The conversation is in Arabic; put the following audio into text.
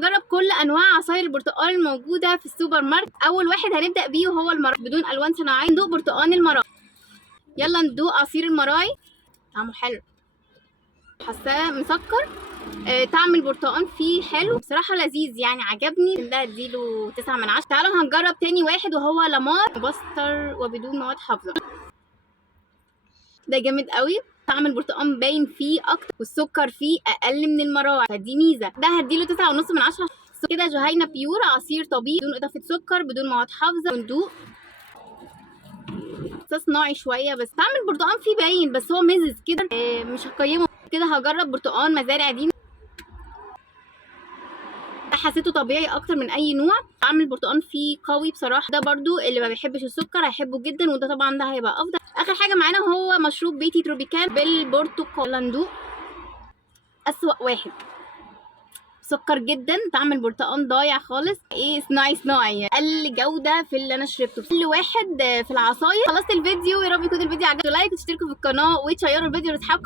هجرب كل انواع عصاير البرتقال الموجوده في السوبر ماركت. اول واحد هنبدا بيه وهو المراعي بدون الوان صناعيه. ندوق برتقال المراعي. يلا ندوق عصير المراعي. طعمه حلو، حاساه مسكر. طعم البرتقال فيه حلو بصراحه، لذيذ يعني عجبني. ده اديله 9 من 10. تعالوا هنجرب تاني واحد وهو لامار مبستر وبدون مواد حافظه. ده جامد قوي. طعم البرتقال باين فيه اكتر والسكر فيه اقل من المراعي، فدي ميزه. ده هديله 9.5 من 10. كده جهينة بيور عصير طبيعي بدون اضافه سكر بدون مواد حافظه. ندوق. صناعي شويه بس طعم البرتقال فيه باين، بس هو مزز كده. مش هقيمه كده. هجرب برتقال مزارع دي. حسيته طبيعي اكتر من اي نوع. طعم البرتقال فيه قوي بصراحه. ده برضو اللي ما بيحبش السكر هيحبه جدا، وده طبعا ده هيبقى افضل. اخر حاجه معانا هو مشروب بيتي تروبيكال بالبرتقال. يلا ندوق. اسوأ واحد، سكر جدا. طعم البرتقال ضايع خالص. صناعي اقل جوده في اللي انا شربته. كل واحد في العصاير. خلصت الفيديو، يا رب يكون الفيديو عجبكم. لايك وتشتركوا في القناه وتشيروا الفيديو لاصحابكم.